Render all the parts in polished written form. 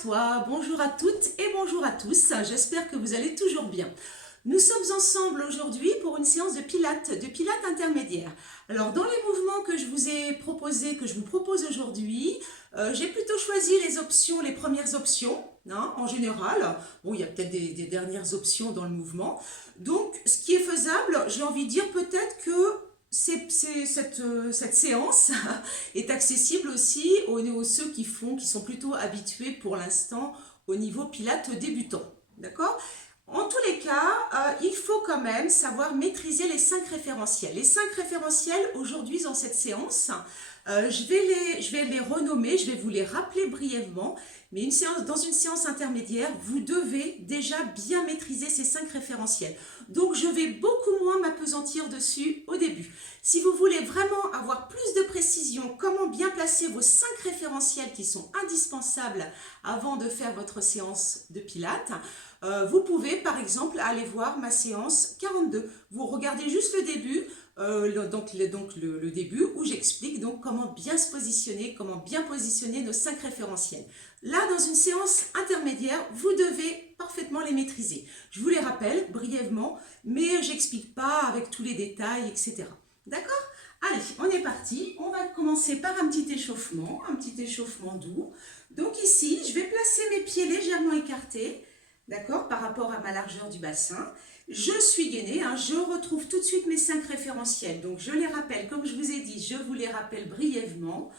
toi, bonjour à toutes et bonjour à tous, j'espère que vous allez toujours bien. Nous sommes ensemble aujourd'hui pour une séance de pilates intermédiaire. Alors dans les mouvements que je vous ai proposés, que je vous propose aujourd'hui, j'ai plutôt choisi les options, les premières options, hein, en général. Bon, il y a peut-être des dernières options dans le mouvement. Donc ce qui est faisable, j'ai envie de dire peut-être que cette séance est accessible aussi aux ceux qui sont plutôt habitués pour l'instant au niveau pilates débutant. D'accord? En tous les cas, il faut quand même savoir maîtriser les 5 référentiels. Les 5 référentiels aujourd'hui dans cette séance, je vais les renommer, je vais vous les rappeler brièvement, mais dans une séance intermédiaire, vous devez déjà bien maîtriser ces 5 référentiels. Donc je vais beaucoup moins m'appesantir dessus au début. Si vous voulez vraiment avoir plus de précision, comment bien placer vos 5 référentiels qui sont indispensables avant de faire votre séance de pilates, vous pouvez par exemple aller voir ma séance 42. Vous regardez juste le début, le début où j'explique donc comment bien se positionner, comment bien positionner nos 5 référentiels. Là, dans une séance intermédiaire, vous devez parfaitement les maîtriser. Je vous les rappelle brièvement, mais j'explique pas avec tous les détails, etc. D'accord? Allez, on est parti. On va commencer par un petit échauffement doux. Donc ici, je vais placer mes pieds légèrement écartés, d'accord, par rapport à ma largeur du bassin. Je suis gainée, hein, je retrouve tout de suite mes 5 référentiels. Donc je les rappelle, comme je vous ai dit, je vous les rappelle brièvement.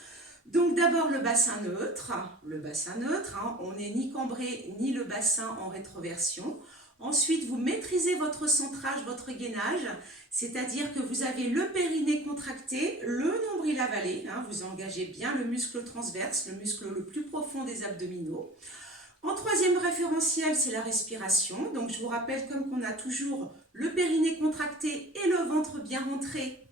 Donc d'abord le bassin neutre, hein, on n'est ni cambré ni le bassin en rétroversion. Ensuite, vous maîtrisez votre centrage, votre gainage, c'est-à-dire que vous avez le périnée contracté, le nombril avalé, hein, vous engagez bien le muscle transverse, le muscle le plus profond des abdominaux. En troisième référentiel, c'est la respiration. Donc je vous rappelle, comme qu'on a toujours le périnée contracté et le ventre bien rentré,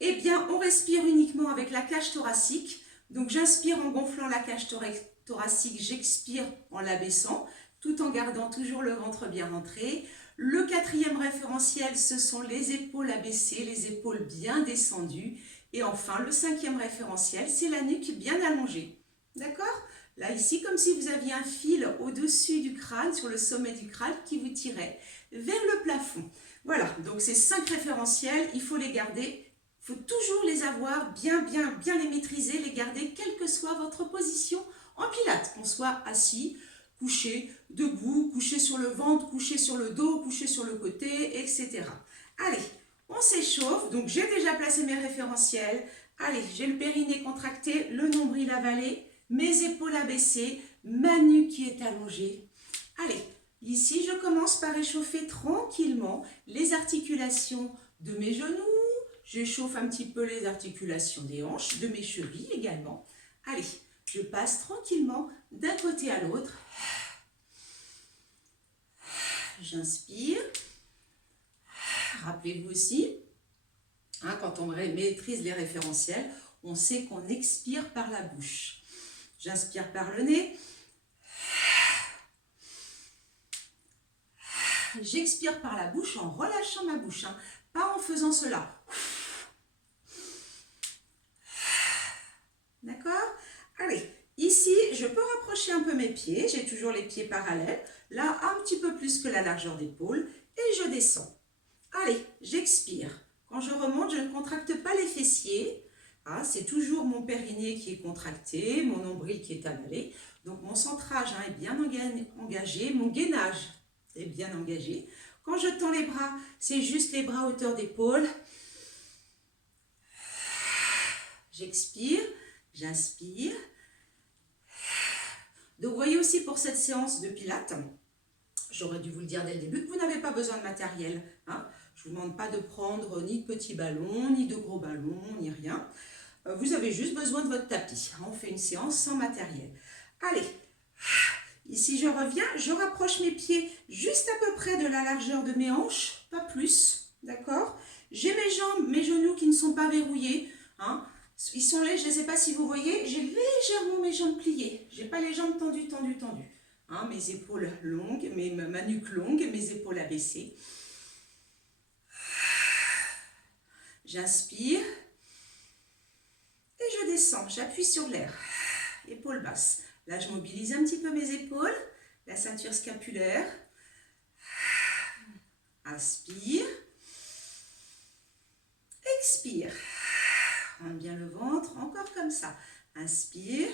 eh bien on respire uniquement avec la cage thoracique. Donc j'inspire en gonflant la cage thoracique, j'expire en l'abaissant, tout en gardant toujours le ventre bien rentré. Le quatrième référentiel, ce sont les épaules abaissées, les épaules bien descendues. Et enfin, le cinquième référentiel, c'est la nuque bien allongée. D'accord ? Là, ici, comme si vous aviez un fil au-dessus du crâne, sur le sommet du crâne, qui vous tirait vers le plafond. Voilà, donc ces 5 référentiels, il faut les garder. Il faut toujours les avoir, bien les maîtriser, les garder, quelle que soit votre position en pilates, qu'on soit assis, couché, debout, couché sur le ventre, couché sur le dos, couché sur le côté, etc. Allez, on s'échauffe. Donc, j'ai déjà placé mes référentiels. Allez, j'ai le périnée contracté, le nombril avalé, mes épaules abaissées, ma nuque qui est allongée. Allez, ici, je commence par échauffer tranquillement les articulations de mes genoux. J'échauffe un petit peu les articulations des hanches, de mes chevilles également. Allez, je passe tranquillement d'un côté à l'autre. J'inspire. Rappelez-vous aussi, hein, quand on maîtrise les référentiels, on sait qu'on expire par la bouche. J'inspire par le nez. J'expire par la bouche en relâchant ma bouche, hein, pas en faisant cela. D'accord? Allez, ici, je peux rapprocher un peu mes pieds. J'ai toujours les pieds parallèles. Là, un petit peu plus que la largeur d'épaule. Et je descends. Allez, j'expire. Quand je remonte, je ne contracte pas les fessiers. Ah, c'est toujours mon périnée qui est contracté, mon nombril qui est avalé. Donc, mon centrage, hein, est bien engagé. Mon gainage est bien engagé. Quand je tends les bras, c'est juste les bras à hauteur d'épaule. J'expire. J'inspire. Donc, vous voyez aussi pour cette séance de pilates, j'aurais dû vous le dire dès le début, que vous n'avez pas besoin de matériel. Hein. Je ne vous demande pas de prendre ni de petits ballons, ni de gros ballons, ni rien. Vous avez juste besoin de votre tapis. On fait une séance sans matériel. Allez, ici je reviens, je rapproche mes pieds juste à peu près de la largeur de mes hanches, pas plus, d'accord? J'ai mes jambes, mes genoux qui ne sont pas verrouillés, hein. Ils sont légers, je ne sais pas si vous voyez, j'ai légèrement mes jambes pliées. Je n'ai pas les jambes tendues. Hein, mes épaules longues, ma nuque longue, mes épaules abaissées. J'inspire et je descends, j'appuie sur l'air. Épaules basses. Là, je mobilise un petit peu mes épaules, la ceinture scapulaire. Inspire. Expire. Rentre bien le ventre, encore comme ça. Inspire.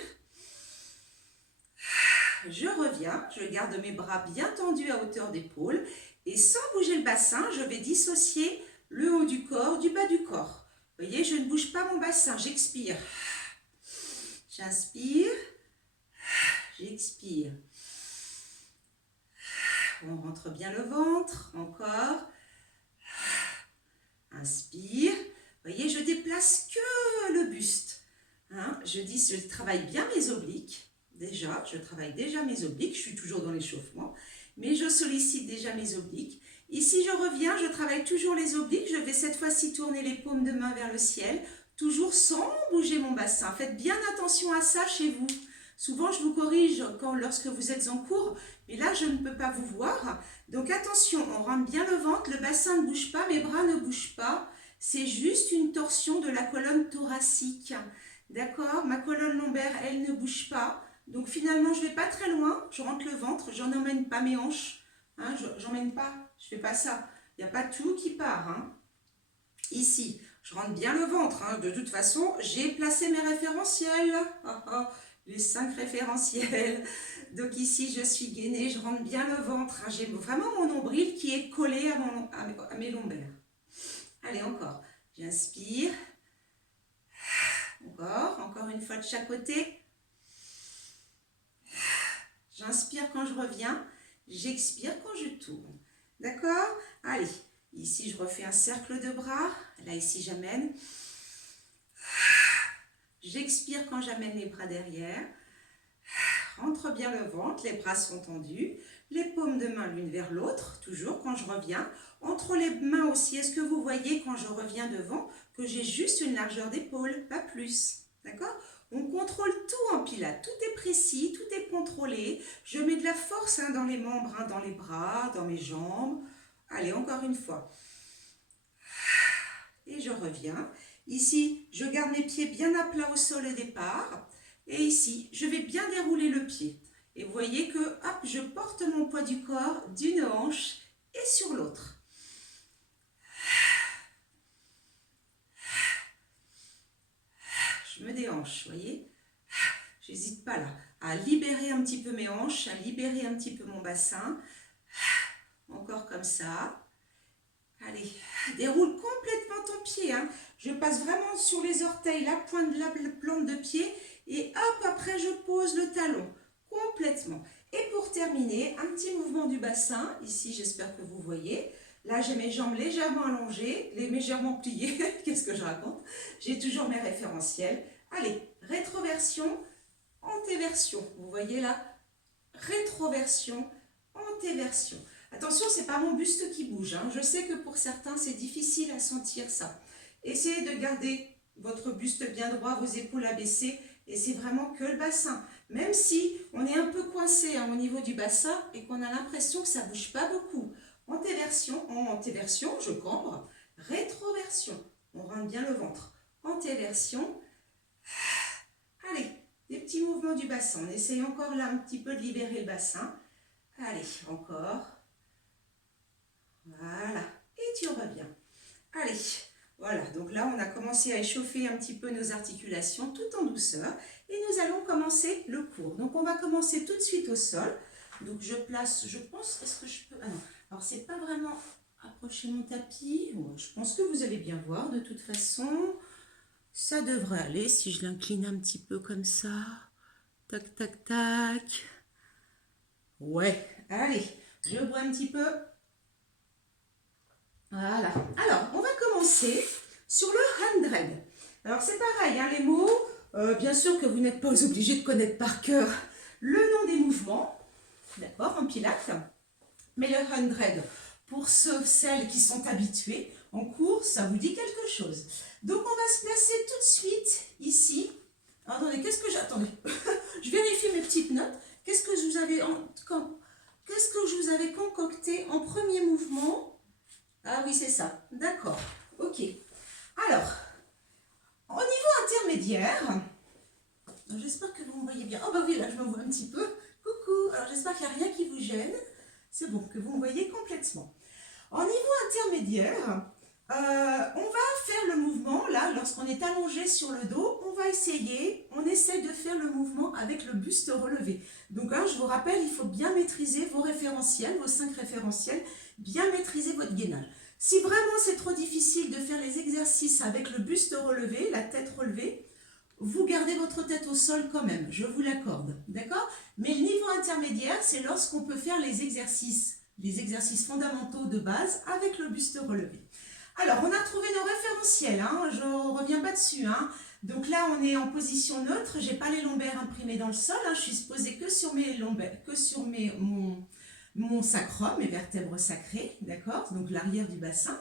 Je reviens, je garde mes bras bien tendus à hauteur d'épaule et sans bouger le bassin, je vais dissocier le haut du corps du bas du corps. Vous voyez, je ne bouge pas mon bassin, j'expire. J'inspire, j'expire. On rentre bien le ventre, encore. Inspire. Vous voyez, je déplace que le buste. Hein, je travaille bien mes obliques. Déjà, je travaille déjà mes obliques. Je suis toujours dans l'échauffement. Mais je sollicite déjà mes obliques. Ici, je reviens, je travaille toujours les obliques. Je vais cette fois-ci tourner les paumes de main vers le ciel. Toujours sans bouger mon bassin. Faites bien attention à ça chez vous. Souvent, je vous corrige lorsque vous êtes en cours, mais là, je ne peux pas vous voir. Donc, attention, on rentre bien le ventre, le bassin ne bouge pas, mes bras ne bougent pas. C'est juste une torsion de la colonne thoracique. D'accord? Ma colonne lombaire, elle ne bouge pas. Donc, finalement, je ne vais pas très loin. Je rentre le ventre, je n'emmène pas mes hanches. Hein, j'emmène pas, je ne fais pas ça. Il n'y a pas tout qui part. Hein. Ici, je rentre bien le ventre. Hein. De toute façon, j'ai placé mes référentiels. Les 5 référentiels. Donc ici, je suis gainée, je rentre bien le ventre. Hein. J'ai vraiment mon nombril qui est collé à mes lombaires. Allez, encore. J'inspire. Encore une fois de chaque côté. J'inspire quand je reviens. J'expire quand je tourne. D'accord? Allez, ici, je refais un cercle de bras. Là, ici, j'amène. J'expire quand j'amène les bras derrière. Rentre bien le ventre, les bras sont tendus. Les paumes de main l'une vers l'autre, toujours quand je reviens. Entre les mains aussi, est-ce que vous voyez quand je reviens devant que j'ai juste une largeur d'épaule, pas plus. D'accord? On contrôle tout en pilates, tout est précis, tout est contrôlé. Je mets de la force dans les membres, dans les bras, dans mes jambes. Allez, encore une fois. Et je reviens. Ici, je garde mes pieds bien à plat au sol au départ. Et ici, je vais bien dérouler le pied. Et vous voyez que hop, je porte mon poids du corps d'une hanche et sur l'autre. Je me déhanche, vous voyez. J'hésite pas là à libérer un petit peu mes hanches, à libérer un petit peu mon bassin. Encore comme ça. Allez, déroule complètement ton pied. Hein. Je passe vraiment sur les orteils, la pointe de la plante de pied. Et hop, après je pose le talon. Complètement. Et pour terminer, un petit mouvement du bassin. Ici, j'espère que vous voyez. Là, j'ai mes jambes légèrement allongées, légèrement pliées. Qu'est-ce que je raconte? J'ai toujours mes référentiels. Allez, rétroversion, antéversion. Vous voyez là? Rétroversion, antéversion. Attention, ce n'est pas mon buste qui bouge. Hein. Je sais que pour certains, c'est difficile à sentir ça. Essayez de garder votre buste bien droit, vos épaules abaissées. Et c'est vraiment que le bassin. Même si on est un peu coincé au niveau du bassin et qu'on a l'impression que ça ne bouge pas beaucoup. Antéversion, je cambre. Rétroversion, on rentre bien le ventre. Antéversion. Allez, des petits mouvements du bassin. On essaye encore là un petit peu de libérer le bassin. Allez, encore. Voilà. Et tu reviens. Allez. Voilà, donc là, on a commencé à échauffer un petit peu nos articulations tout en douceur. Et nous allons commencer le cours. Donc, on va commencer tout de suite au sol. Donc, je place, je pense, est-ce que je peux... Ah non, alors, c'est pas vraiment approcher mon tapis. Ouais, je pense que vous allez bien voir de toute façon. Ça devrait aller si je l'incline un petit peu comme ça. Tac, tac, tac. Ouais, allez, je bois un petit peu. Voilà. Alors, on va commencer sur le 100. Alors, c'est pareil, hein, les mots, bien sûr que vous n'êtes pas obligé de connaître par cœur le nom des mouvements, d'accord, en pilates, mais le 100, pour celles qui sont habituées en cours, ça vous dit quelque chose. Donc, on va se placer tout de suite ici. Attendez, qu'est-ce que j'ai... Attendez, je vérifie mes petites notes. Qu'est-ce que je vous avais concocté en premier mouvement? Ah oui, c'est ça. D'accord. Ok. Alors, au niveau intermédiaire, j'espère que vous me voyez bien. Oh bah oui, là je me vois un petit peu. Coucou. Alors j'espère qu'il n'y a rien qui vous gêne. C'est bon, que vous me voyez complètement. En niveau intermédiaire, on va faire le mouvement, là, lorsqu'on est allongé sur le dos, on essaie de faire le mouvement avec le buste relevé. Donc, hein, je vous rappelle, il faut bien maîtriser vos référentiels, vos 5 référentiels, bien maîtriser votre gainage. Si vraiment c'est trop difficile de faire les exercices avec le buste relevé, la tête relevée, vous gardez votre tête au sol quand même, je vous l'accorde, d'accord? Mais le niveau intermédiaire, c'est lorsqu'on peut faire les exercices fondamentaux de base avec le buste relevé. Alors, on a trouvé nos référentiels, hein, je ne reviens pas dessus. Hein. Donc là, on est en position neutre, je n'ai pas les lombaires imprimés dans le sol, hein, je suis posée que sur mes lombaires, que sur mon sacrum, mes vertèbres sacrées, d'accord? Donc l'arrière du bassin.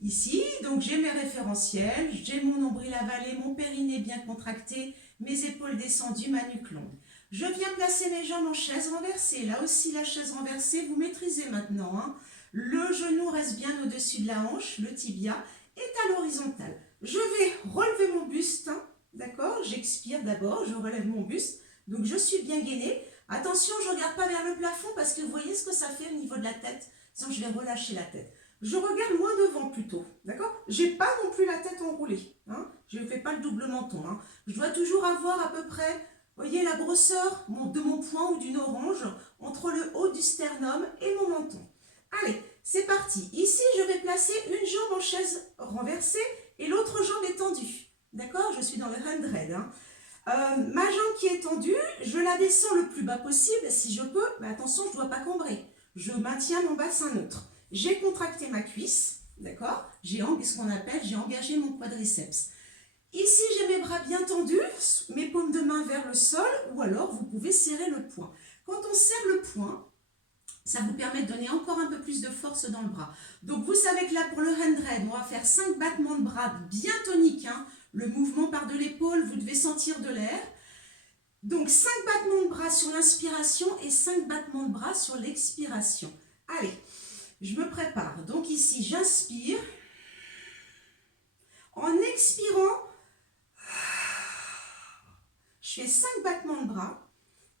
Ici, donc j'ai mes référentiels, j'ai mon nombril avalé, mon périnée bien contracté, mes épaules descendues, ma nuque longue. Je viens placer mes jambes en chaise renversée. Là aussi, la chaise renversée, vous maîtrisez maintenant. Hein. Le genou reste bien au-dessus de la hanche, le tibia est à l'horizontale. Je vais relever mon buste, hein, d'accord? J'expire d'abord, je relève mon buste. Donc, je suis bien gainée. Attention, je ne regarde pas vers le plafond parce que vous voyez ce que ça fait au niveau de la tête. Sinon, je vais relâcher la tête. Je regarde moins devant plutôt, d'accord? Je n'ai pas non plus la tête enroulée. Hein? Je ne fais pas le double menton. Hein? Je dois toujours avoir à peu près, vous voyez, la grosseur de mon poing ou d'une orange entre le haut du sternum et mon menton. Allez, c'est parti. Ici, je vais placer une jambe en chaise renversée et l'autre jambe est tendue. D'accord? Je suis dans le 100. Hein. Ma jambe qui est tendue, je la descends le plus bas possible si je peux. Mais attention, je ne dois pas cambrer. Je maintiens mon bassin neutre. J'ai contracté ma cuisse, d'accord? J'ai engagé mon quadriceps. Ici, j'ai mes bras bien tendus, mes paumes de main vers le sol, ou alors vous pouvez serrer le poing. Quand on serre le poing, ça vous permet de donner encore un peu plus de force dans le bras. Donc vous savez que là, pour le 100, on va faire 5 battements de bras bien toniques. Hein. Le mouvement part de l'épaule, vous devez sentir de l'air. Donc 5 battements de bras sur l'inspiration et 5 battements de bras sur l'expiration. Allez. Je me prépare. Donc ici, j'inspire. En expirant, je fais 5 battements de bras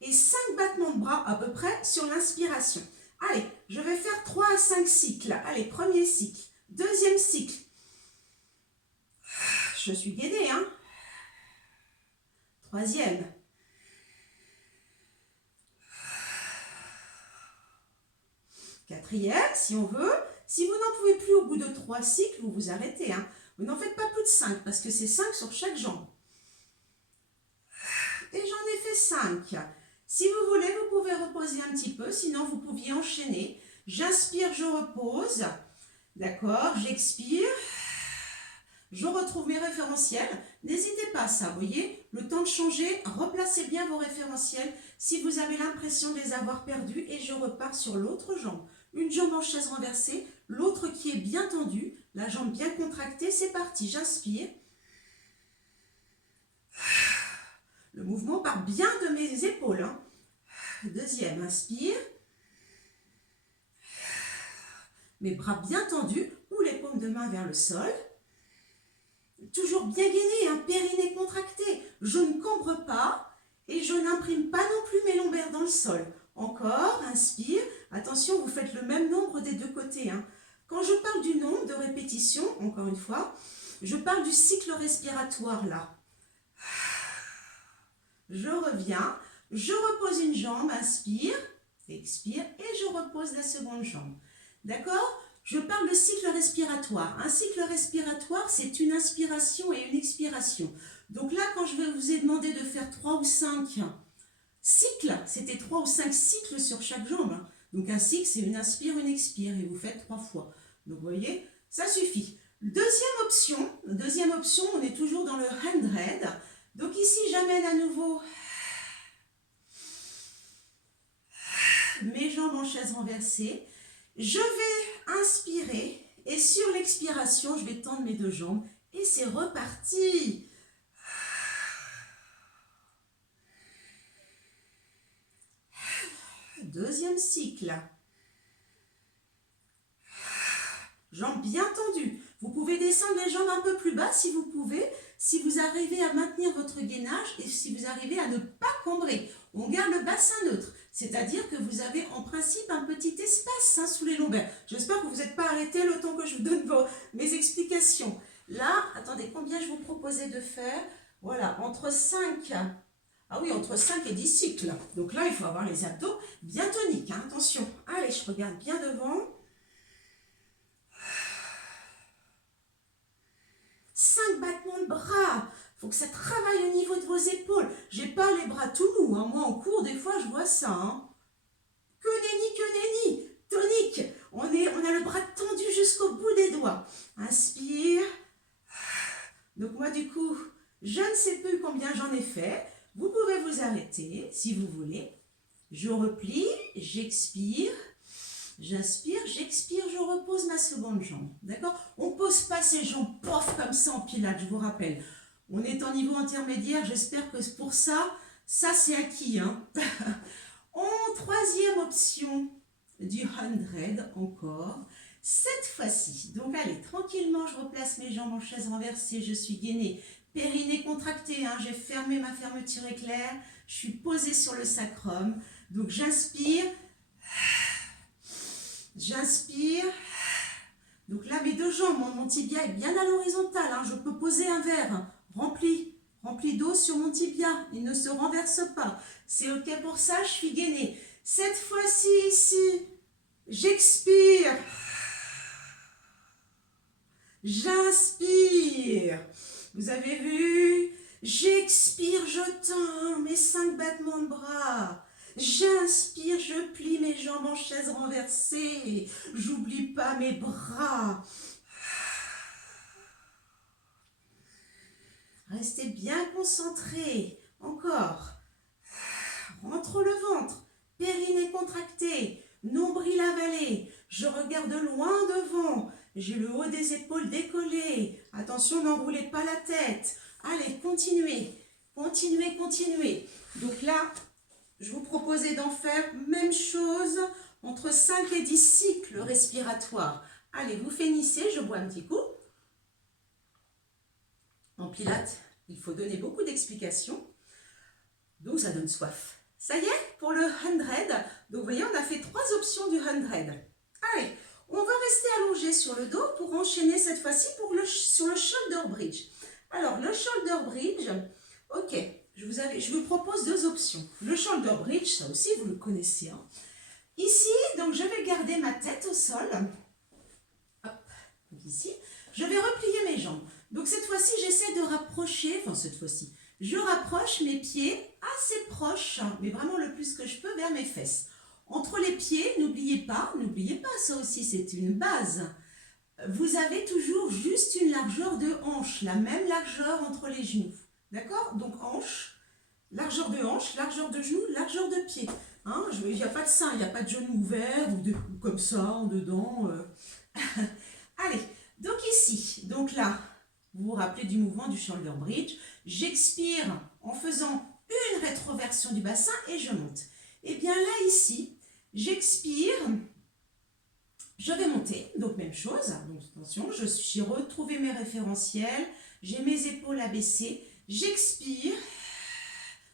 et 5 battements de bras à peu près sur l'inspiration. Allez, je vais faire 3 à 5 cycles. Allez, premier cycle. Deuxième cycle. Je suis gainée, hein? Troisième. Quatrième, si on veut. Si vous n'en pouvez plus au bout de 3 cycles, vous vous arrêtez. Hein. Vous n'en faites pas plus de 5 parce que c'est 5 sur chaque jambe. Et j'en ai fait 5. Si vous voulez, vous pouvez reposer un petit peu, sinon vous pouviez enchaîner. J'inspire, je repose. D'accord, j'expire. Je retrouve mes référentiels. N'hésitez pas à ça, vous voyez, le temps de changer, replacez bien vos référentiels si vous avez l'impression de les avoir perdus et je repars sur l'autre jambe. Une jambe en chaise renversée, l'autre qui est bien tendue, la jambe bien contractée, c'est parti, j'inspire. Le mouvement part bien de mes épaules. Hein. Deuxième, inspire. Mes bras bien tendus ou les paumes de main vers le sol. Toujours bien gainé, un périnée contracté. Je ne cambre pas et je n'imprime pas non plus mes lombaires dans le sol. Encore, inspire. Attention, vous faites le même nombre des deux côtés. Hein. Quand je parle du nombre de répétitions, encore une fois, je parle du cycle respiratoire là. Je reviens, je repose une jambe, inspire, expire et je repose la seconde jambe. D'accord ? Je parle de cycle respiratoire. Un cycle respiratoire, c'est une inspiration et une expiration. Donc là, quand je vous ai demandé de faire 3 ou 5 cycles, c'était 3 ou 5 cycles sur chaque jambe. Donc un cycle, c'est une inspire, une expire et vous faites 3 fois. Donc vous voyez, ça suffit. Deuxième option, on est toujours dans le 100. Donc ici, j'amène à nouveau mes jambes en chaise renversée. Je vais inspirer et sur l'expiration, je vais tendre mes deux jambes et c'est reparti. Deuxième cycle. Jambes bien tendues. Vous pouvez descendre les jambes un peu plus bas si vous pouvez. si vous arrivez à maintenir votre gainage et si vous arrivez à ne pas cambrer. On garde le bassin neutre, c'est-à-dire que vous avez en principe un petit espace sous les lombaires. J'espère que vous n'êtes pas arrêté le temps que je vous donne mes explications. Là, attendez, combien je vous proposais de faire? Voilà, entre 5 et 10 cycles. Donc là, il faut avoir les abdos bien toniques, hein, attention. Allez, je regarde bien devant. 5 battements de bras. Il faut que ça travaille au niveau de vos épaules. J'ai pas les bras tout mous, hein. Moi, en cours, des fois, je vois ça. Hein. Que nenni, tonique. On a le bras tendu jusqu'au bout des doigts. Inspire. Donc moi, du coup, je ne sais plus combien j'en ai fait. Vous pouvez vous arrêter si vous voulez. Je replie, j'expire. J'inspire, j'expire, je repose ma seconde jambe. D'accord? On ne pose pas ses jambes pof comme ça en pilates, je vous rappelle. On est en niveau intermédiaire, j'espère que pour ça c'est acquis. Hein. En troisième option du 100 encore. Cette fois-ci, donc allez, tranquillement, je replace mes jambes en chaise renversée, je suis gainée, périnée contracté, hein, j'ai fermé ma fermeture éclair, je suis posée sur le sacrum. Donc j'inspire. J'inspire. Donc là, mes deux jambes, mon tibia est bien à l'horizontale. Hein. Je peux poser un verre rempli d'eau sur mon tibia. Il ne se renverse pas. C'est OK pour ça, je suis gainée. Cette fois-ci, ici, j'expire. J'inspire. Vous avez vu? J'expire, je tends mes 5 battements de bras. J'inspire, je plie mes jambes en chaise renversée. J'oublie pas mes bras. Restez bien concentrés. Encore. Rentre le ventre. Périnée contracté. Nombril avalé. Je regarde loin devant. J'ai le haut des épaules décollé. Attention, n'enroulez pas la tête. Allez, continuez. Continuez, continuez. Donc là, je vous proposais d'en faire même chose entre 5 et 10 cycles respiratoires. Allez, vous finissez, je bois un petit coup. En pilates, il faut donner beaucoup d'explications. Donc ça donne soif. Ça y est, pour le 100. Donc vous voyez, on a fait 3 options du 100. Allez, on va rester allongé sur le dos pour enchaîner cette fois-ci sur le shoulder bridge. Alors, le shoulder bridge, ok. Je vous propose 2 options. Le shoulder bridge, ça aussi, vous le connaissez. Hein. Ici, donc, je vais garder ma tête au sol. Hop, ici. Je vais replier mes jambes. Donc, cette fois-ci, j'essaie de rapprocher, je rapproche mes pieds assez proches, hein, mais vraiment le plus que je peux vers mes fesses. Entre les pieds, n'oubliez pas, ça aussi, c'est une base. Vous avez toujours juste une largeur de hanche, la même largeur entre les genoux. D'accord? Donc hanche, largeur de hanche, largeur de genou, largeur de pied. Hein? Il n'y a pas de sein, il n'y a pas de genou ouvert ou comme ça, en dedans. Allez, donc ici, donc là, vous vous rappelez du mouvement du shoulder bridge. J'expire en faisant une rétroversion du bassin et je monte. Et bien là, ici, j'expire. Je vais monter, donc même chose, donc attention, j'ai retrouvé mes référentiels, j'ai mes épaules abaissées, j'expire,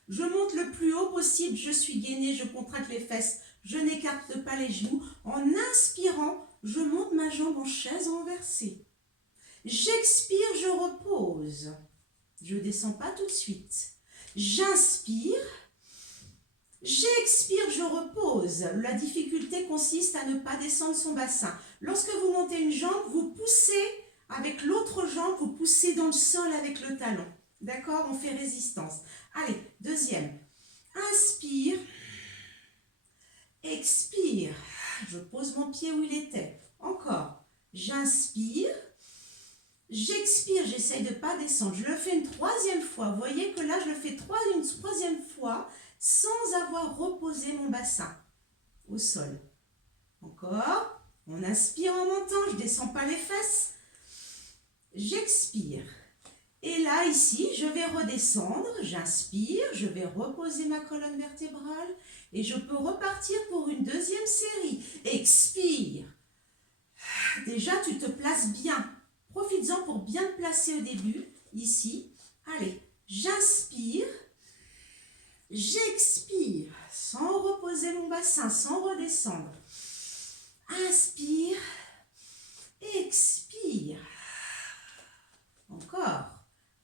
je monte le plus haut possible, je suis gainée, je contracte les fesses, je n'écarte pas les genoux. En inspirant, je monte ma jambe en chaise renversée. J'expire, je repose, je ne descends pas tout de suite. J'inspire. J'expire, je repose. La difficulté consiste à ne pas descendre son bassin. Lorsque vous montez une jambe, vous poussez avec l'autre jambe, vous poussez dans le sol avec le talon. D'accord? On fait résistance. Allez, deuxième. Inspire. Expire. Je pose mon pied où il était. Encore. J'inspire. J'expire, j'essaye de ne pas descendre. Je le fais une 3e fois. Vous voyez que là, je le fais une 3e fois sans avoir reposé mon bassin au sol. Encore. On inspire en montant, je ne descends pas les fesses. J'expire. Et là, ici, je vais redescendre. J'inspire, je vais reposer ma colonne vertébrale et je peux repartir pour une 2e série. Expire. Déjà, tu te places bien. Profites-en pour bien te placer au début, ici. Allez, j'inspire. J'expire sans reposer mon bassin, sans redescendre. Inspire. Expire. Encore.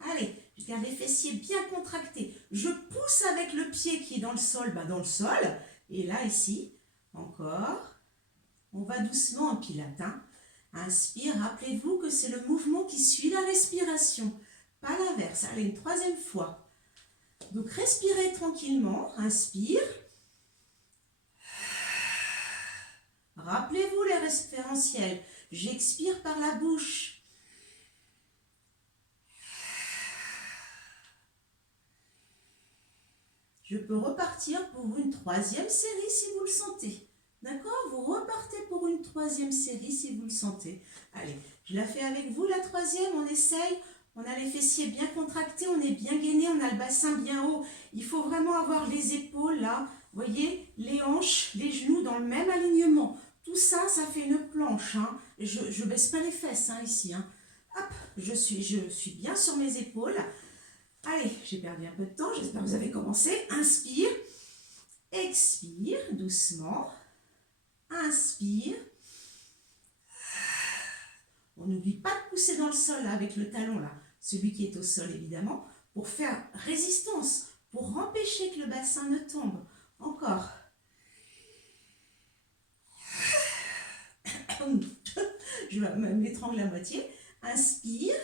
Allez, je garde les fessiers bien contractés. Je pousse avec le pied qui est dans le sol, dans le sol. Et là, ici, encore. On va doucement en pilates. Hein. Inspire, rappelez-vous que c'est le mouvement qui suit la respiration, pas l'inverse. Allez, une troisième fois. Donc, respirez tranquillement. Inspire. Rappelez-vous les référentiels. J'expire par la bouche. Je peux repartir pour une troisième série si vous le sentez. D'accord? Vous repartez pour une troisième série si vous le sentez. Allez, je la fais avec vous, la troisième. On essaye. On a les fessiers bien contractés, on est bien gainé, on a le bassin bien haut. Il faut vraiment avoir les épaules là. Vous voyez, les hanches, les genoux dans le même alignement. Tout ça, ça fait une planche. Hein. Je ne baisse pas les fesses hein, ici. Hein. Hop, je suis bien sur mes épaules. Allez, j'ai perdu un peu de temps, j'espère que vous avez commencé. Inspire, expire doucement. Inspire. On n'oublie pas de pousser dans le sol là, avec le talon, là, celui qui est au sol évidemment, pour faire résistance, pour empêcher que le bassin ne tombe. Encore. Je vais m'étrangler à moitié. Inspire.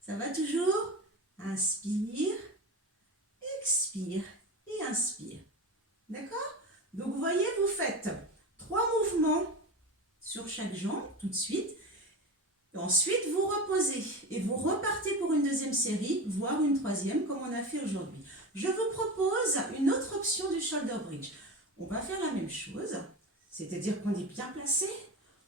Ça va toujours? Inspire. Expire. Et inspire. D'accord? Donc vous voyez, vous faites 3 mouvements sur chaque jambe tout de suite. Et ensuite, vous reposez et vous repartez pour une deuxième série, voire une troisième comme on a fait aujourd'hui. Je vous propose une autre option du shoulder bridge. On va faire la même chose, c'est-à-dire qu'on est bien placé,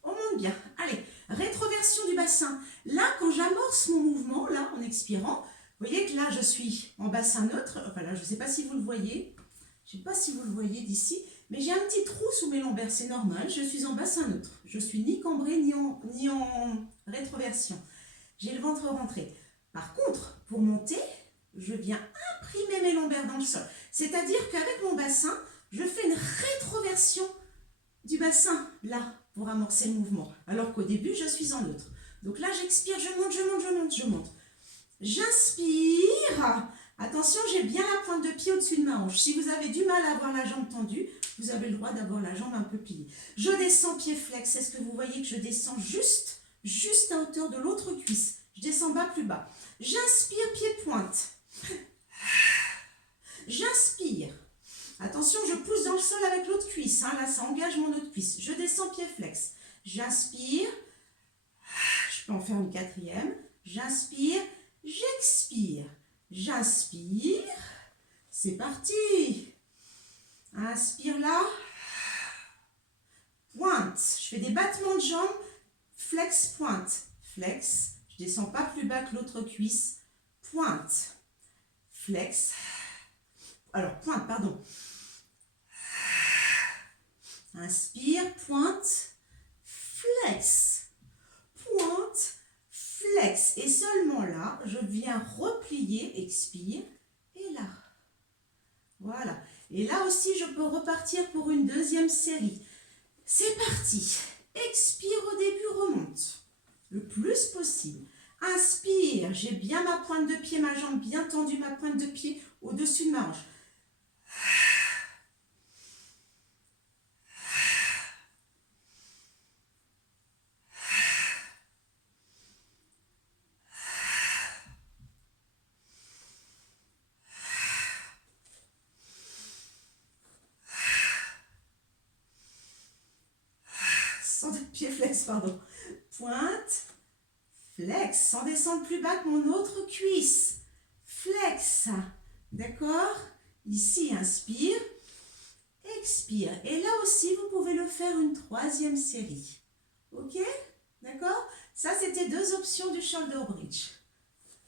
on monte bien. Allez, rétroversion du bassin. Là, quand j'amorce mon mouvement, là, en expirant, vous voyez que là, je suis en bassin neutre. Enfin là, je ne sais pas si vous le voyez. Je ne sais pas si vous le voyez d'ici. Mais j'ai un petit trou sous mes lombaires, c'est normal, je suis en bassin neutre. Je ne suis ni cambrée ni en rétroversion. J'ai le ventre rentré. Par contre, pour monter, je viens imprimer mes lombaires dans le sol. C'est-à-dire qu'avec mon bassin, je fais une rétroversion du bassin, là, pour amorcer le mouvement. Alors qu'au début, je suis en neutre. Donc là, j'expire, je monte, je monte, je monte, je monte. J'inspire. Attention, j'ai bien la pointe de pied au-dessus de ma hanche. Si vous avez du mal à avoir la jambe tendue, vous avez le droit d'avoir la jambe un peu pliée. Je descends pied flex. Est-ce que vous voyez que je descends juste à hauteur de l'autre cuisse? Je descends bas, plus bas. J'inspire, pied pointe. J'inspire. Attention, je pousse dans le sol avec l'autre cuisse. Hein. Là, ça engage mon autre cuisse. Je descends pied flex. J'inspire. Je peux en faire une quatrième. J'inspire. J'expire. J'inspire. C'est parti. Inspire là. Pointe. Je fais des battements de jambes. Flex, pointe. Flex. Je descends pas plus bas que l'autre cuisse. Pointe. Flex. Alors, pointe, pardon. Inspire, pointe, flex. Pointe, flex. Et seulement là, je viens replier, expire, et là. Voilà. Et là aussi, je peux repartir pour une deuxième série. C'est parti. Expire au début, remonte. Le plus possible. Inspire, j'ai bien ma pointe de pied, ma jambe bien tendue, ma pointe de pied au-dessus de ma hanche. Pied flex, pardon. Pointe, flex, sans descendre plus bas que mon autre cuisse. Flex, d'accord? Ici, inspire, expire. Et là aussi, vous pouvez le faire une troisième série. Ok? D'accord? Ça, c'était 2 options du shoulder bridge.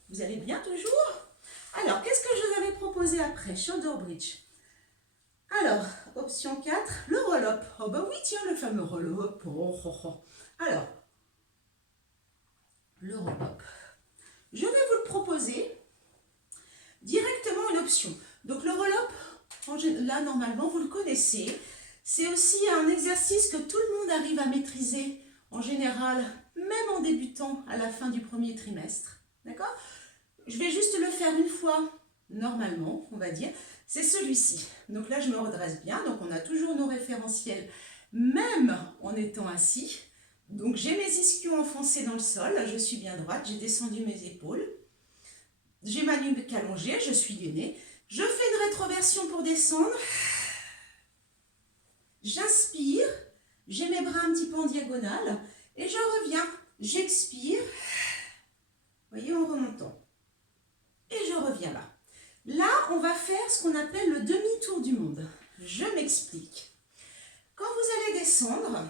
Vous allez bien toujours? Alors, qu'est-ce que je vous avais proposé après? Shoulder bridge. Alors, option 4, le roll-up. Oh bah oui, tiens, le fameux roll-up. Oh, oh, oh. Alors, le roll-up. Je vais vous le proposer directement une option. Donc le roll-up, là normalement vous le connaissez. C'est aussi un exercice que tout le monde arrive à maîtriser en général, même en débutant à la fin du premier trimestre. D'accord? Je vais juste le faire une fois, normalement, on va dire. C'est celui-ci. Donc là, je me redresse bien. Donc on a toujours nos référentiels, même en étant assis. Donc j'ai mes ischions enfoncés dans le sol. Je suis bien droite. J'ai descendu mes épaules. J'ai ma nuque allongée. Je suis gainée. Je fais une rétroversion pour descendre. J'inspire. J'ai mes bras un petit peu en diagonale. Et je reviens. J'expire. Vous voyez, en remontant. Et je reviens là. Là, on va faire ce qu'on appelle le demi-tour du monde. Je m'explique. Quand vous allez descendre,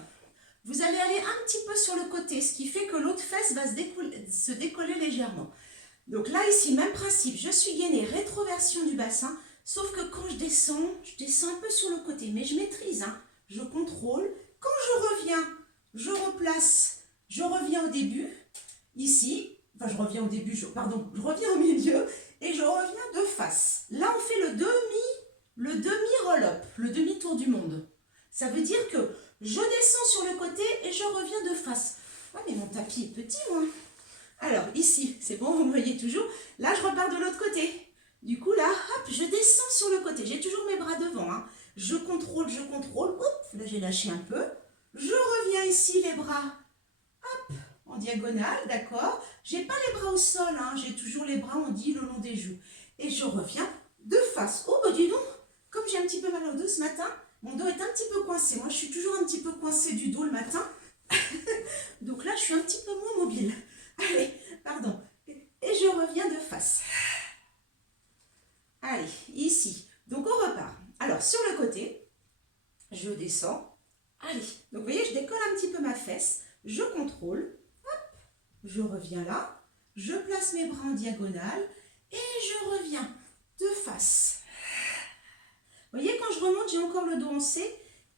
vous allez aller un petit peu sur le côté, ce qui fait que l'autre fesse va se décoller légèrement. Donc là, ici, même principe. Je suis gainée, rétroversion du bassin, sauf que quand je descends un peu sur le côté. Mais je maîtrise, hein. Je contrôle. Quand je reviens, je replace, je reviens au début, ici. Enfin, je reviens au début, je reviens au milieu et je reviens de face. Là, on fait le demi-roll-up, le demi-tour du monde. Ça veut dire que je descends sur le côté et je reviens de face. Ah, mais mon tapis est petit, moi. Alors, ici, c'est bon, vous me voyez toujours. Là, je repars de l'autre côté. Du coup, là, hop, je descends sur le côté. J'ai toujours mes bras devant, hein. Je contrôle. Hop, là, j'ai lâché un peu. Je reviens ici, les bras. Hop, en diagonale, d'accord. J'ai pas les bras au sol, hein. J'ai toujours les bras, on dit, le long des joues. Et je reviens de face. Oh, bah dis donc, comme j'ai un petit peu mal au dos ce matin, mon dos est un petit peu coincé. Moi, je suis toujours un petit peu coincée du dos le matin. Donc là, je suis un petit peu moins mobile. Allez, pardon. Et je reviens de face. Allez, ici. Donc, on repart. Alors, sur le côté, je descends. Allez. Donc, vous voyez, je décolle un petit peu ma fesse. Je contrôle. Hop. Je reviens là. Je place mes bras en diagonale. Et je reviens de face. Vous voyez, quand je remonte, j'ai encore le dos en C.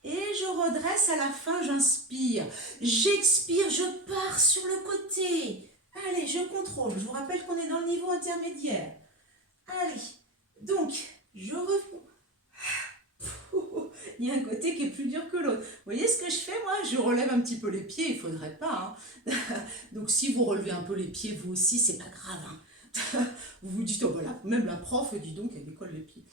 Et je redresse à la fin, j'inspire. J'expire, je pars sur le côté. Allez, je contrôle. Je vous rappelle qu'on est dans le niveau intermédiaire. Allez, donc, je reviens. Il y a un côté qui est plus dur que l'autre. Vous voyez ce que je fais, moi? Je relève un petit peu les pieds, il ne faudrait pas. Hein. Donc, si vous relevez un peu les pieds, vous aussi, c'est pas grave. Hein. Vous vous dites, oh voilà, même la prof, dis donc, elle décolle les pieds.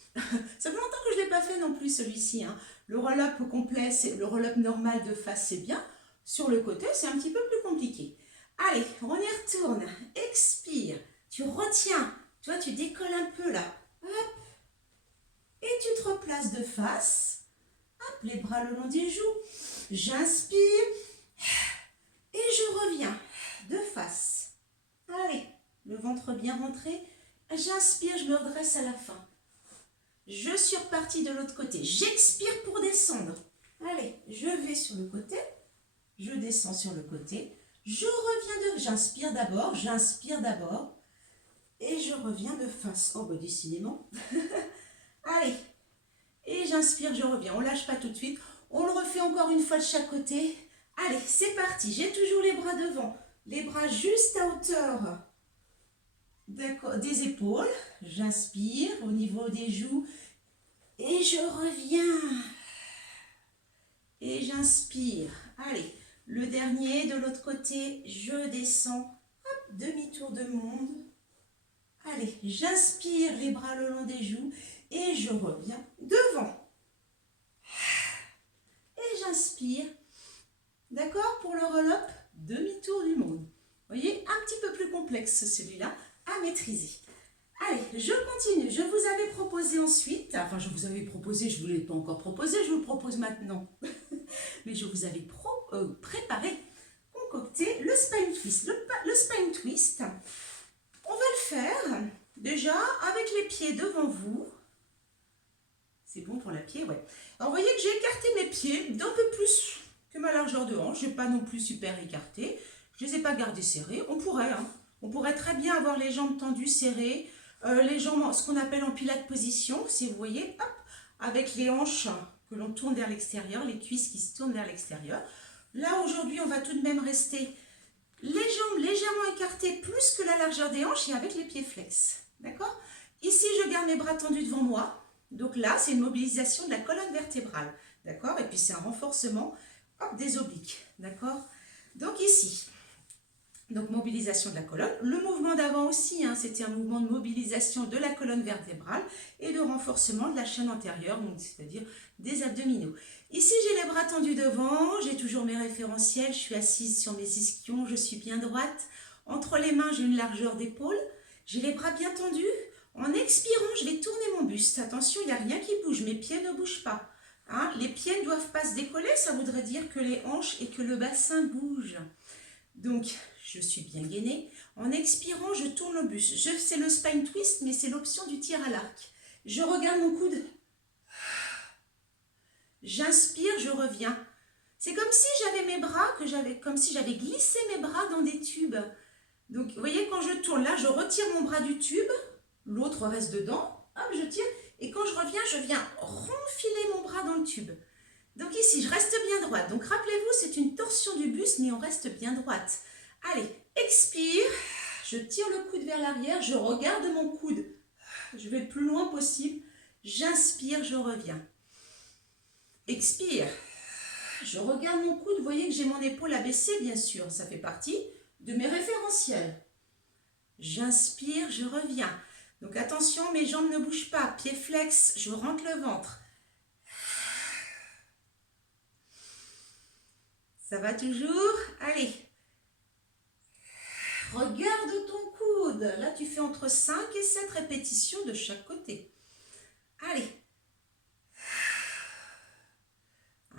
Ça fait longtemps que je ne l'ai pas fait non plus, celui-ci. Hein. Le roll-up complet, le roll-up normal de face, c'est bien. Sur le côté, c'est un petit peu plus compliqué. Allez, on y retourne. Expire. Tu retiens. Tu vois, tu décolles un peu là. Hop. Et tu te replaces de face. Hop, les bras le long des joues. J'inspire. Et je reviens de face. Allez, le ventre bien rentré. J'inspire, je me redresse à la fin. Je suis repartie de l'autre côté. J'expire pour descendre. Allez, je vais sur le côté. Je descends sur le côté. Je reviens de... J'inspire d'abord. Et je reviens de face. Oh, bah décidément. Allez. Et j'inspire, je reviens. On ne lâche pas tout de suite. On le refait encore une fois de chaque côté. Allez, c'est parti. J'ai toujours les bras devant. Les bras juste à hauteur des épaules. J'inspire au niveau des joues. Et je reviens. Et j'inspire. Allez, le dernier de l'autre côté. Je descends. Hop, demi-tour de monde. Allez, j'inspire les bras le long des joues. Et je reviens devant. Et j'inspire. D'accord? Pour le roll-up, demi-tour du monde. Vous voyez, un petit peu plus complexe celui-là à maîtriser. Allez, je continue. Je vous avais proposé ensuite, enfin je vous avais proposé, je ne vous l'ai pas encore proposé, je vous le propose maintenant. Mais je vous avais préparé, concocté le spine twist. Le spine twist, on va le faire déjà avec les pieds devant vous. C'est bon pour la pied, ouais. Alors, vous voyez que j'ai écarté mes pieds d'un peu plus que ma largeur de hanche. Je n'ai pas non plus super écarté. Je ne les ai pas gardés serrés. On pourrait, hein. On pourrait très bien avoir les jambes tendues, serrées. Les jambes, ce qu'on appelle en pilates position, si vous voyez, hop, avec les hanches que l'on tourne vers l'extérieur, les cuisses qui se tournent vers l'extérieur. Là, aujourd'hui, on va tout de même rester Les jambes légèrement écartées plus que la largeur des hanches et avec les pieds flex. D'accord? Ici, je garde mes bras tendus devant moi. Donc là, c'est une mobilisation de la colonne vertébrale. D'accord? Et puis, c'est un renforcement des obliques. D'accord? Donc ici, donc mobilisation de la colonne. Le mouvement d'avant aussi, hein, c'était un mouvement de mobilisation de la colonne vertébrale et de renforcement de la chaîne antérieure, c'est-à-dire des abdominaux. Ici, j'ai les bras tendus devant, j'ai toujours mes référentiels, je suis assise sur mes ischions, je suis bien droite. Entre les mains, j'ai une largeur d'épaule, j'ai les bras bien tendus. En expirant, je vais tourner mon buste. Attention, il n'y a rien qui bouge, mes pieds ne bougent pas. Hein, les pieds ne doivent pas se décoller, ça voudrait dire que les hanches et que le bassin bougent. Donc, je suis bien gainée. En expirant, je tourne le buste. C'est le spine twist, mais c'est l'option du tir à l'arc. Je regarde mon coude. J'inspire, je reviens. C'est comme si j'avais mes bras, comme si j'avais glissé mes bras dans des tubes. Donc, vous voyez, quand je tourne là, je retire mon bras du tube. L'autre reste dedans. Hop, je tire. Et quand je reviens, je viens renfiler mon bras dans le tube. Donc ici, je reste bien droite. Donc rappelez-vous, c'est une torsion du buste, mais on reste bien droite. Allez, expire. Je tire le coude vers l'arrière. Je regarde mon coude. Je vais le plus loin possible. J'inspire, je reviens. Expire. Je regarde mon coude. Vous voyez que j'ai mon épaule abaissée, bien sûr. Ça fait partie de mes référentiels. J'inspire, je reviens. Donc attention, mes jambes ne bougent pas. Pied flex, je rentre le ventre. Ça va toujours? Allez. Regarde ton coude. Là, tu fais entre 5 et 7 répétitions de chaque côté. Allez.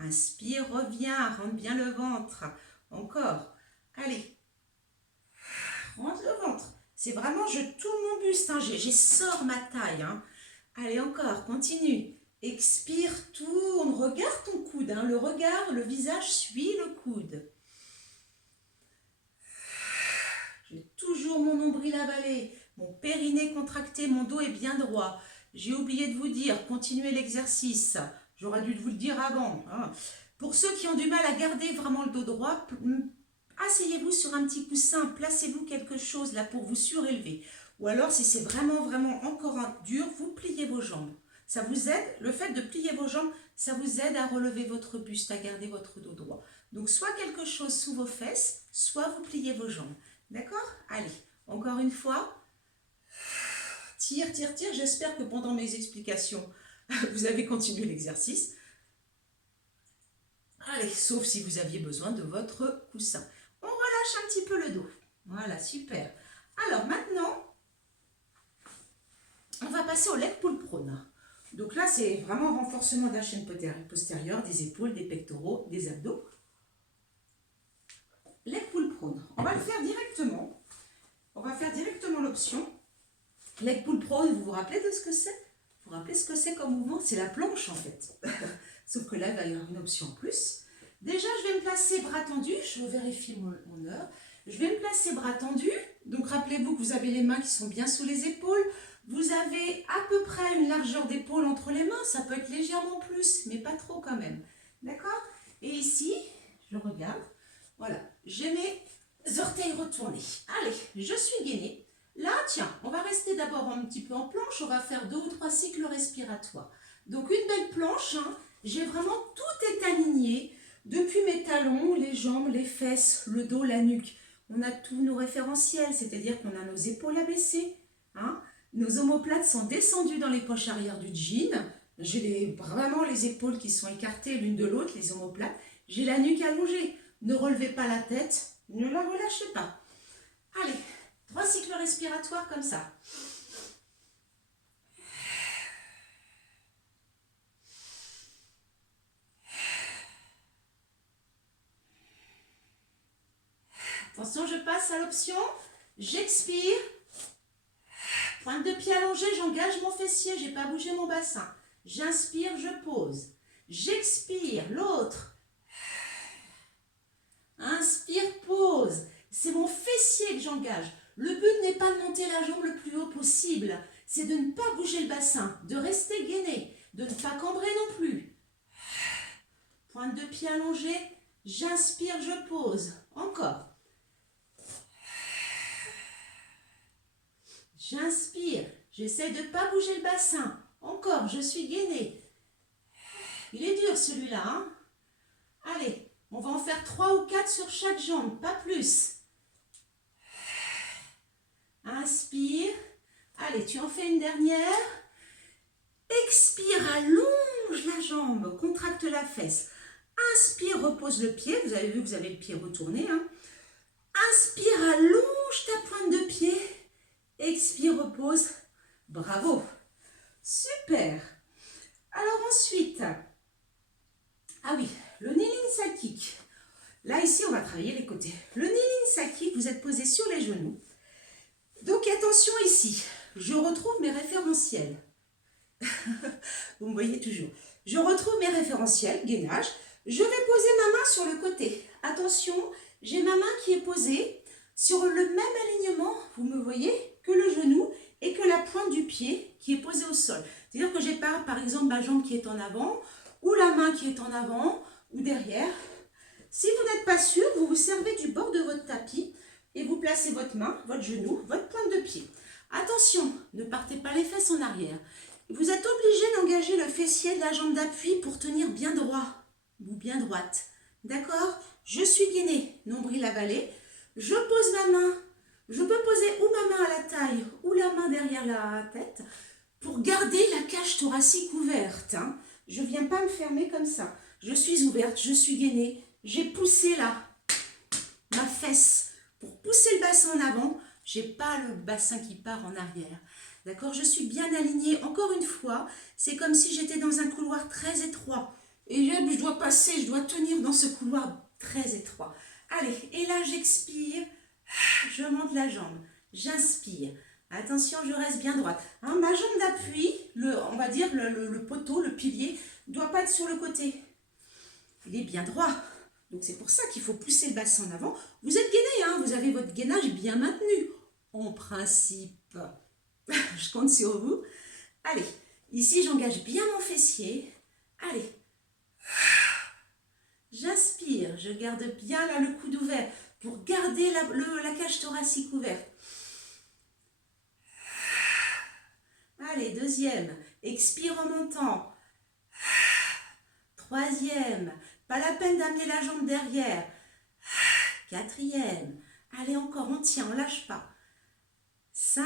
Inspire, reviens, rentre bien le ventre. Encore. Allez. Rentre le ventre. C'est vraiment, je tourne mon buste. Hein. J'essore ma taille. Hein. Allez, encore. Continue. Expire, tourne. Regarde ton coude. Hein. Le regard, le visage suit le coude. J'ai toujours mon nombril avalé. Mon périnée contracté. Mon dos est bien droit. J'ai oublié de vous dire, continuez l'exercice. J'aurais dû vous le dire avant. Hein. Pour ceux qui ont du mal à garder vraiment le dos droit, asseyez-vous sur un petit coussin, placez-vous quelque chose là pour vous surélever. Ou alors, si c'est vraiment encore dur, vous pliez vos jambes. Ça vous aide, le fait de plier vos jambes, ça vous aide à relever votre buste, à garder votre dos droit. Donc, soit quelque chose sous vos fesses, soit vous pliez vos jambes. D'accord? Allez, encore une fois. Tire, tire, tire. J'espère que pendant mes explications, vous avez continué l'exercice. Allez, sauf si vous aviez besoin de votre coussin. On relâche un petit peu le dos. Voilà, super. Alors maintenant, on va passer au leg pull prone. Donc là, c'est vraiment renforcement de la chaîne postérieure, des épaules, des pectoraux, des abdos. Leg pull prone. On va le faire directement. On va faire directement l'option. Leg pull prone, vous vous rappelez de ce que c'est? Vous vous rappelez ce que c'est comme mouvement? C'est la planche en fait. Sauf que là, il va y avoir une option en plus. Déjà, je vais me placer bras tendus. Je vérifie mon heure. Je vais me placer bras tendus. Donc, rappelez-vous que vous avez les mains qui sont bien sous les épaules. Vous avez à peu près une largeur d'épaule entre les mains. Ça peut être légèrement plus, mais pas trop quand même. D'accord? Et ici, je regarde. Voilà. J'ai mes orteils retournés. Allez, je suis gainée. Là, tiens, on va rester d'abord un petit peu en planche. On va faire 2 ou 3 cycles respiratoires. Donc, une belle planche. Hein. J'ai vraiment tout est aligné. Depuis mes talons, les jambes, les fesses, le dos, la nuque. On a tous nos référentiels, c'est-à-dire qu'on a nos épaules abaissées. Hein. Nos omoplates sont descendues dans les poches arrière du jean. J'ai vraiment les épaules qui sont écartées l'une de l'autre, les omoplates. J'ai la nuque allongée. Ne relevez pas la tête, ne la relâchez pas. Allez, 3 cycles respiratoires comme ça. Attention, je passe à l'option. J'expire. Pointe de pied allongée, j'engage mon fessier, j'ai pas bougé mon bassin. J'inspire, je pose. J'expire, l'autre. Inspire, pose. C'est mon fessier que j'engage. Le but n'est pas de monter la jambe le plus haut possible. C'est de ne pas bouger le bassin, de rester gainé, de ne pas cambrer non plus. Pointe de pied allongée, j'inspire, je pose. Encore. J'inspire. J'essaie de ne pas bouger le bassin. Encore, je suis gainée. Il est dur celui-là, hein? Allez, on va en faire 3 ou 4 sur chaque jambe, pas plus. Inspire. Allez, tu en fais une dernière. Expire, allonge la jambe, contracte la fesse. Inspire, repose le pied. Vous avez vu que vous avez le pied retourné, hein? Inspire, allonge ta pointe de pied. Expire, repose. Bravo. Super. Alors ensuite, ah oui, le kneeling side kick. Là, ici, on va travailler les côtés. Le kneeling side kick, vous êtes posé sur les genoux. Donc, attention ici, je retrouve mes référentiels. Vous me voyez toujours. Je retrouve mes référentiels, gainage. Je vais poser ma main sur le côté. Attention, j'ai ma main qui est posée sur le même alignement, vous me voyez, que le genou et que la pointe du pied qui est posée au sol. C'est-à-dire que j'ai pas, par exemple, ma jambe qui est en avant, ou la main qui est en avant, ou derrière. Si vous n'êtes pas sûr, vous vous servez du bord de votre tapis et vous placez votre main, votre genou, votre pointe de pied. Attention, ne partez pas les fesses en arrière. Vous êtes obligé d'engager le fessier de la jambe d'appui pour tenir bien droit ou bien droite. D'accord? Je suis gainée, nombril avalé. Je pose ma main. Je peux poser ou ma main à la taille ou la main derrière la tête pour garder la cage thoracique ouverte. Hein. Je ne viens pas me fermer comme ça. Je suis ouverte, je suis gainée. J'ai poussé là ma fesse pour pousser le bassin en avant. Je n'ai pas le bassin qui part en arrière. D'accord? Je suis bien alignée. Encore une fois, c'est comme si j'étais dans un couloir très étroit. Et je dois passer, je dois tenir dans ce couloir très étroit. Allez, et là j'expire. Je monte la jambe. J'inspire. Attention, je reste bien droite. Hein, ma jambe d'appui, on va dire le poteau, le pilier, ne doit pas être sur le côté. Il est bien droit. Donc c'est pour ça qu'il faut pousser le bassin en avant. Vous êtes gainé, hein, vous avez votre gainage bien maintenu. En principe. Je compte sur vous. Allez, ici j'engage bien mon fessier. Allez. J'inspire, je garde bien là le coude ouvert pour garder la cage thoracique ouverte. Allez, deuxième, expire en montant. Troisième, pas la peine d'amener la jambe derrière. Quatrième, allez encore, on tient, on lâche pas. 5.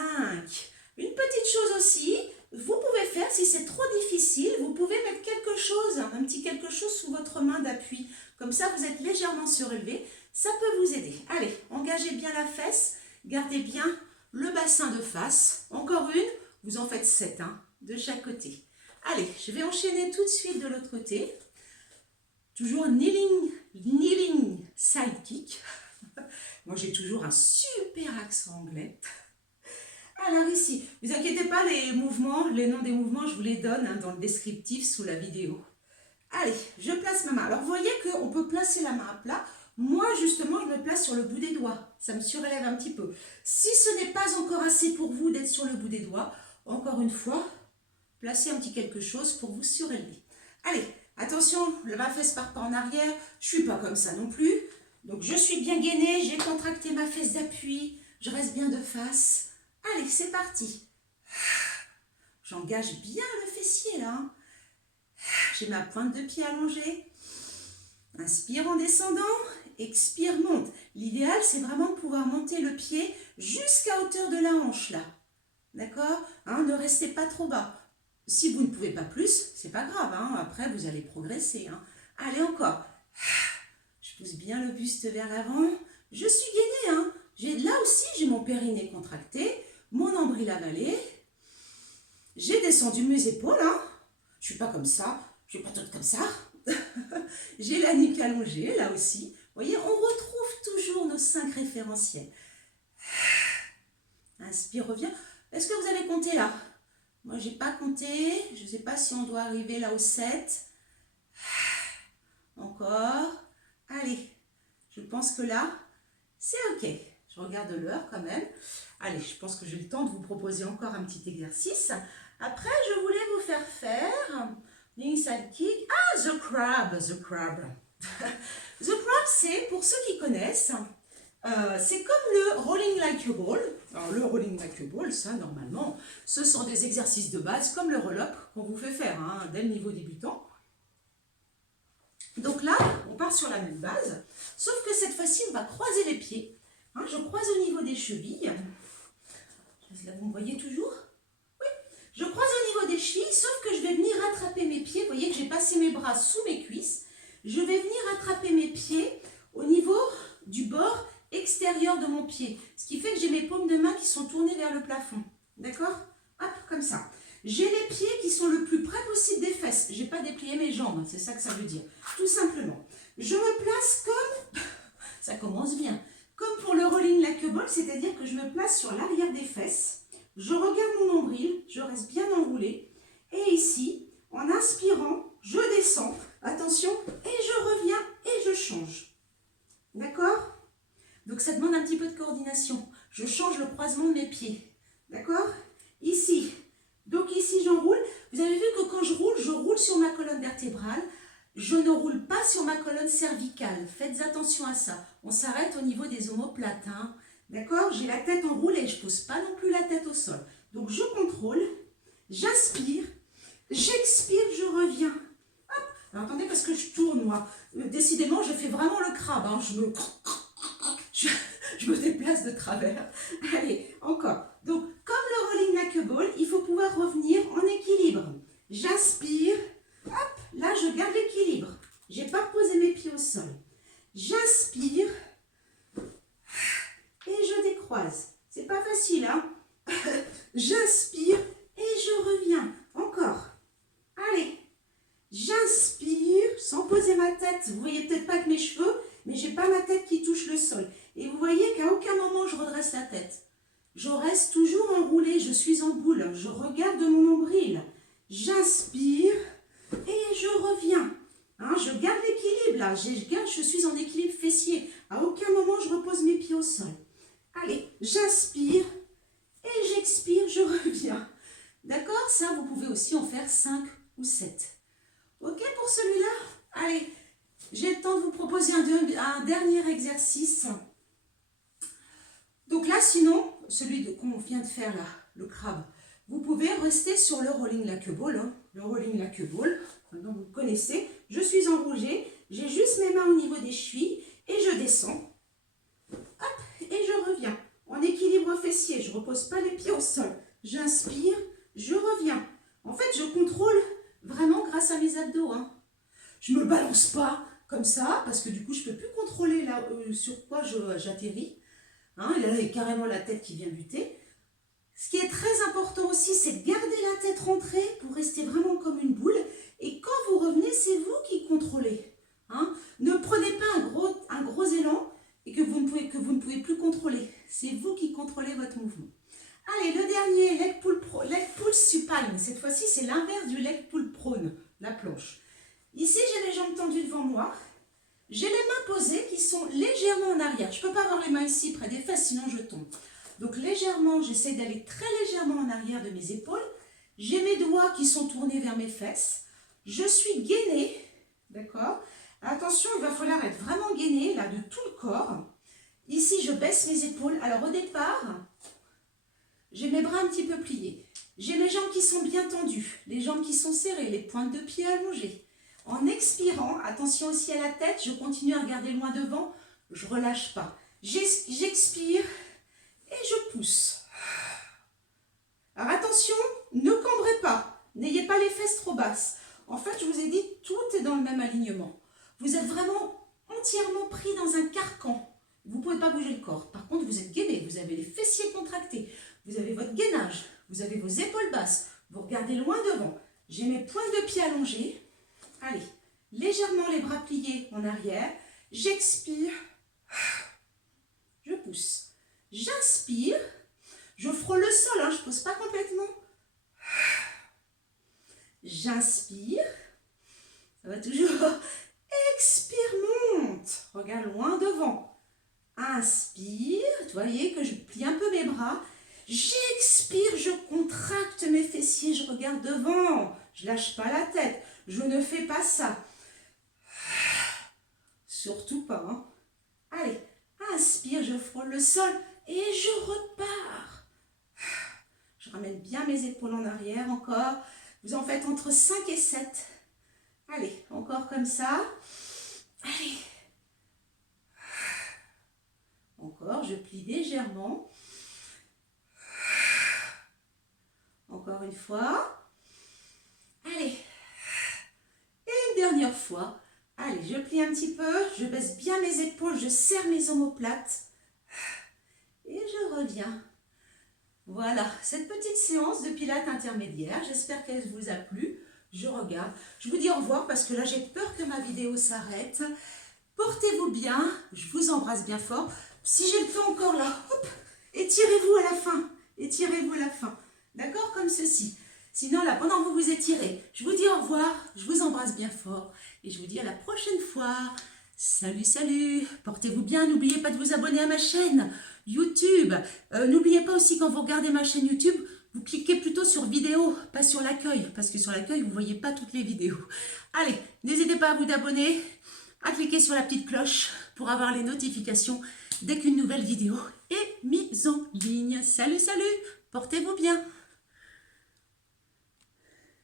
Une petite chose aussi, vous pouvez faire, si c'est trop difficile, vous pouvez mettre quelque chose, un petit quelque chose sous votre main d'appui. Comme ça, vous êtes légèrement surélevé. Ça peut vous aider. Allez, engagez bien la fesse, gardez bien le bassin de face. Encore une, vous en faites 7, hein, de chaque côté. Allez, je vais enchaîner tout de suite de l'autre côté. Toujours kneeling side kick. Moi, j'ai toujours un super accent anglais. Alors ici, ne vous inquiétez pas, les mouvements, les noms des mouvements, je vous les donne hein, dans le descriptif sous la vidéo. Allez, je place ma main. Alors, vous voyez qu'on peut placer la main à plat. Moi, justement, je me place sur le bout des doigts. Ça me surélève un petit peu. Si ce n'est pas encore assez pour vous d'être sur le bout des doigts, encore une fois, placez un petit quelque chose pour vous surélever. Allez, attention, ma fesse part pas en arrière. Je ne suis pas comme ça non plus. Donc, je suis bien gainée. J'ai contracté ma fesse d'appui. Je reste bien de face. Allez, c'est parti. J'engage bien le fessier là. J'ai ma pointe de pied allongée. Inspire en descendant. Expire, monte. L'idéal, c'est vraiment de pouvoir monter le pied jusqu'à hauteur de la hanche là. D'accord, hein, ne restez pas trop bas. Si vous ne pouvez pas plus, c'est pas grave. Hein, après, vous allez progresser. Hein. Allez, encore. Je pousse bien le buste vers l'avant. Je suis gainée. Hein. Là aussi, j'ai mon périnée contracté. Mon nombril avalé. J'ai descendu mes épaules. Hein. Je ne suis pas comme ça. Je ne suis pas toute comme ça. J'ai la nuque allongée, là aussi. Vous voyez, on retrouve toujours nos 5 référentiels. Inspire, reviens. Est-ce que vous avez compté là? Moi, je n'ai pas compté. Je ne sais pas si on doit arriver là au 7. Encore. Allez, je pense que là, c'est OK. Je regarde l'heure quand même. Allez, je pense que j'ai le temps de vous proposer encore un petit exercice. Après, je voulais vous faire faire side kick. Ah, the crab, the crab. The crab, c'est, pour ceux qui connaissent, C'est comme le rolling like a ball. Alors le rolling like a ball, ça normalement, ce sont des exercices de base comme le roll-up qu'on vous fait faire hein, dès le niveau débutant. Donc là, on part sur la même base, sauf que cette fois-ci, on va croiser les pieds. Hein, je croise au niveau des chevilles. Là, vous me voyez toujours? Oui. Je croise au niveau des chevilles, sauf que je vais venir attraper mes pieds. Vous voyez que j'ai passé mes bras sous mes cuisses. Je vais venir attraper mes pieds au niveau du bord extérieur de mon pied. Ce qui fait que j'ai mes paumes de main qui sont tournées vers le plafond. D'accord? Hop, comme ça. J'ai les pieds qui sont le plus près possible des fesses. Je n'ai pas déplié mes jambes, c'est ça que ça veut dire. Tout simplement. Je me place comme... Ça commence bien. Comme pour le rolling like a ball, c'est-à-dire que je me place sur l'arrière des fesses. Je regarde mon nombril, je reste bien enroulée. Et ici, en inspirant, je descends. Attention, et je reviens et je change. D'accord? Donc ça demande un petit peu de coordination. Je change le croisement de mes pieds. D'accord? Ici. Donc ici, j'enroule. Vous avez vu que quand je roule sur ma colonne vertébrale. Je ne roule pas sur ma colonne cervicale. Faites attention à ça. On s'arrête au niveau des omoplates. Hein. D'accord? J'ai la tête enroulée. Je ne pose pas non plus la tête au sol. Donc je contrôle. J'inspire. J'expire. Je reviens. Hop. Alors attendez parce que je tourne moi. Décidément, je fais vraiment le crabe. Hein. Je me déplace de travers. Allez, encore. Donc, comme le rolling like a ball, il faut pouvoir revenir en équilibre. J'inspire. Hop, là, je garde l'équilibre. Je n'ai pas posé mes pieds au sol. J'inspire. Et je décroise. C'est pas facile, hein? J'inspire et je reviens. Encore. Allez. J'inspire sans poser ma tête. Vous voyez peut-être pas que mes cheveux, mais j'ai pas ma tête qui touche le sol. Et vous voyez qu'à aucun moment je redresse la tête. Je reste toujours enroulée, je suis en boule. Je regarde mon nombril. J'inspire et je reviens. Hein, je garde l'équilibre là. Je suis en équilibre fessier. À aucun moment je repose mes pieds au sol. Allez, j'inspire et j'expire, je reviens. D'accord? Ça, vous pouvez aussi en faire 5 ou 7. Ok pour celui-là? Allez, j'ai le temps de vous proposer un dernier exercice. Donc là, sinon, celui qu'on vient de faire là, le crabe, vous pouvez rester sur le rolling like a ball. Hein, le rolling like a ball, donc vous connaissez. Je suis enroulée, j'ai juste mes mains au niveau des chevilles et je descends. Hop, et je reviens. En équilibre fessier, je ne repose pas les pieds au sol. J'inspire, je reviens. En fait, je contrôle vraiment grâce à mes abdos. Hein. Je ne me balance pas comme ça, parce que du coup, je ne peux plus contrôler là, sur quoi j'atterris. Hein, et là, il y a carrément la tête qui vient buter. Ce qui est très important aussi, c'est de garder la tête rentrée pour rester vraiment comme une boule. Et quand vous revenez, c'est vous qui contrôlez. Hein. Ne prenez pas un gros élan et que vous ne pouvez plus contrôler. C'est vous qui contrôlez votre mouvement. Allez, le dernier, leg pull supine. Cette fois-ci, c'est l'inverse du leg pull prone, la planche. Ici, j'ai les jambes tendues devant moi. J'ai les mains posées qui sont légèrement en arrière. Je ne peux pas avoir les mains ici près des fesses, sinon je tombe. Donc légèrement, j'essaie d'aller très légèrement en arrière de mes épaules. J'ai mes doigts qui sont tournés vers mes fesses. Je suis gainée, d'accord? Attention, il va falloir être vraiment gainée, là, de tout le corps. Ici, je baisse mes épaules. Alors au départ, j'ai mes bras un petit peu pliés. J'ai mes jambes qui sont bien tendues, les jambes qui sont serrées, les pointes de pied allongées. En expirant, attention aussi à la tête, je continue à regarder loin devant, je ne relâche pas. J'expire et je pousse. Alors attention, ne cambrez pas, n'ayez pas les fesses trop basses. En fait, je vous ai dit, tout est dans le même alignement. Vous êtes vraiment entièrement pris dans un carcan. Vous ne pouvez pas bouger le corps. Par contre, vous êtes gainé, vous avez les fessiers contractés, vous avez votre gainage, vous avez vos épaules basses, vous regardez loin devant. J'ai mes pointes de pied allongées. Allez, légèrement les bras pliés en arrière. J'expire. Je pousse. J'inspire. Je frôle le sol, hein, je ne pose pas complètement. J'inspire. Ça va toujours. Expire, monte. Regarde loin devant. Inspire. Vous voyez que je plie un peu mes bras. J'expire, je contracte mes fessiers, je regarde devant. Je ne lâche pas la tête. Je ne fais pas ça. Surtout pas. Hein. Allez, Inspire, je frôle le sol et je repars. Je ramène bien mes épaules en arrière encore. Vous en faites entre 5 et 7. Allez, encore comme ça. Allez. Encore, je plie légèrement. Encore une fois. Allez. Et une dernière fois. Allez, je plie un petit peu. Je baisse bien mes épaules. Je serre mes omoplates. Et je reviens. Voilà, cette petite séance de pilates intermédiaire. J'espère qu'elle vous a plu. Je regarde. Je vous dis au revoir parce que là, j'ai peur que ma vidéo s'arrête. Portez-vous bien. Je vous embrasse bien fort. Si j'ai le temps encore là, hop, étirez-vous à la fin. Étirez-vous à la fin. D'accord? Comme ceci. Sinon, là, pendant que vous vous étirez, je vous dis au revoir. Je vous embrasse bien fort. Et je vous dis à la prochaine fois. Salut, salut. Portez-vous bien. N'oubliez pas de vous abonner à ma chaîne YouTube. N'oubliez pas aussi, quand vous regardez ma chaîne YouTube, vous cliquez plutôt sur vidéo, pas sur l'accueil. Parce que sur l'accueil, vous ne voyez pas toutes les vidéos. Allez, n'hésitez pas à vous abonner, à cliquer sur la petite cloche pour avoir les notifications dès qu'une nouvelle vidéo est mise en ligne. Salut, salut, portez-vous bien.